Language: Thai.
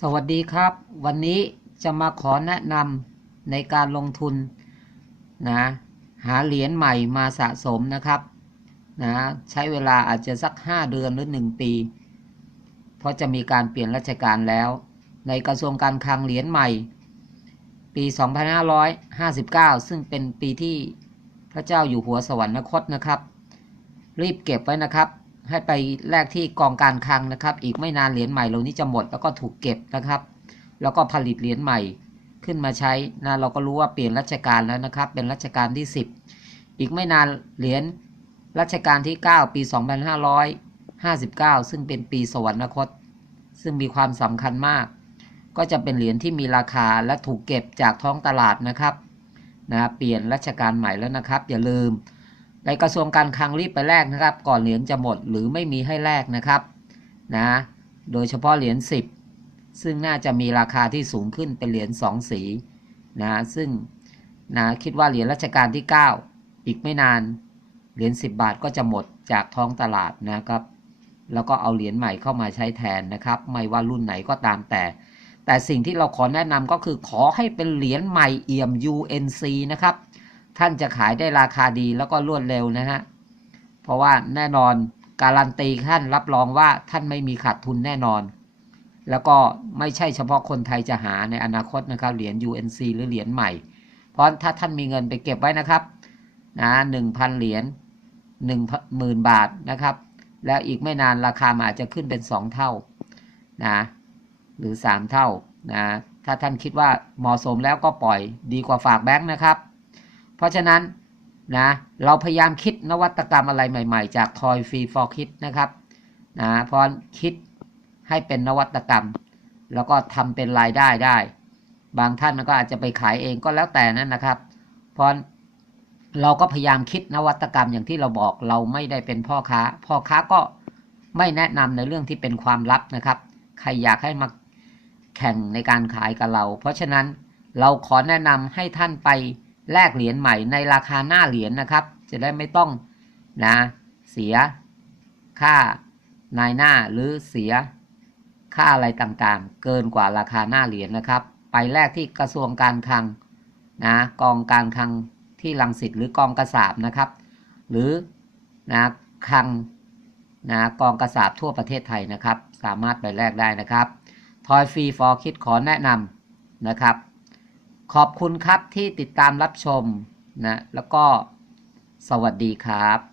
สวัสดีครับ วันนี้จะมาขอแนะนำในการลงทุนนะหาเหรียญใหม่มาสะสมนะครับนะใช้เวลาอาจจะสัก 5 เดือนหรือ 1 ปี เพราะจะมีการเปลี่ยนราชการแล้ว ในกระทรวงการคลังเหรียญใหม่ ปี 2559 ซึ่งเป็นปีที่พระเจ้าอยู่หัวสวรรคตนะครับ รีบเก็บไว้นะครับ ให้ไปแลกที่กองการคลังนะครับ อีกไม่นานเหรียญใหม่เหล่านี้จะหมดแล้วก็ถูกเก็บนะครับ แล้วก็ผลิตเหรียญใหม่ขึ้นมาใช้นะเราก็รู้ว่าเปลี่ยนรัชกาลแล้วนะครับ เป็นรัชกาลที่ 10 อีกไม่นานเหรียญรัชกาลที่ 9 ปี 2559 ซึ่งเป็นปีสวรรคต ซึ่งมีความสำคัญมาก ก็จะเป็นเหรียญที่มีราคาและถูกเก็บจากท้องตลาดนะครับนะเปลี่ยนรัชกาลใหม่แล้วนะครับ อย่าลืม ในกระทรวงการคลังรีบไปแลกนะครับ ก่อนเหรียญจะหมดหรือไม่มีให้แลกนะครับนะโดยเฉพาะเหรียญ10 ซึ่งน่าจะมีราคาที่สูงขึ้นเป็นเหรียญ2สีนะซึ่งนะคิดว่าเหรียญรัชกาลที่ 9 อีกไม่นานเหรียญ10 บาทก็จะหมดจากท้องตลาดนะครับ แล้วก็เอาเหรียญใหม่เข้ามาใช้แทนนะครับ ไม่ว่ารุ่นไหนก็ตามแต่ แต่สิ่งที่เราขอแนะนำก็คือขอให้เป็นเหรียญใหม่เอี่ยม UNC นะครับ ท่านจะขายได้ราคาดีแล้วก็รวดเร็วนะฮะ เพราะว่าแน่นอนการันตีท่านรับรองว่าท่านไม่มีขาดทุนแน่นอน แล้วก็ไม่ใช่เฉพาะคนไทยจะหาในอนาคตนะครับเหรียญ UNC หรือเหรียญใหม่ เพราะถ้าท่านมีเงินไปเก็บไว้นะครับนะหนึ่งพันเหรียญหนึ่งหมื่นบาทนะครับ แล้วอีกไม่นานราคามันอาจจะขึ้นเป็น2เท่านะหรือ3เท่านะถ้าท่านคิดว่าเหมาะสมแล้วก็ปล่อยดีกว่าฝากแบงค์นะครับ ราะฉะนั้นนะเราพยายามคิดนวัตกรรมอะไรใหม่ๆ จาก Toy Free for Kids นะครับนะพรคิดให้เป็นนวัตกรรม แล้วก็ทำเป็นรายได้ได้ บางท่านก็อาจจะไปขายเองก็แล้วแต่นั้นนะครับพราะเราก็พยายามคิดนวัตกรรมอย่างที่เราบอกเราไม่ได้เป็นพ่อค้า พ่อค้าก็ไม่แนะนำในเรื่องที่เป็นความลับนะครับ ใครอยากให้มาแข่งในการขายกับเรา เพราะฉะนั้นเราขอแนะนำให้ท่านไป แลกเหรียญใหม่ในราคาหน้าเหรียญนะครับ จะได้ไม่ต้องนะเสียค่านายหน้าหรือเสียค่าอะไรต่างๆ เกินกว่าราคาหน้าเหรียญนะครับ ไปแลกที่กระทรวงการคลังนะกองการคลังที่ลังสิตหรือกองกระสาบนะครับ หรือนะคลังนะกองกระสาบทั่วประเทศไทยนะครับ สามารถไปแลกได้นะครับทอยฟรีฟอร์คิดขอแนะนำนะครับ ขอบคุณครับที่ติดตามรับชมนะ แล้วก็สวัสดีครับ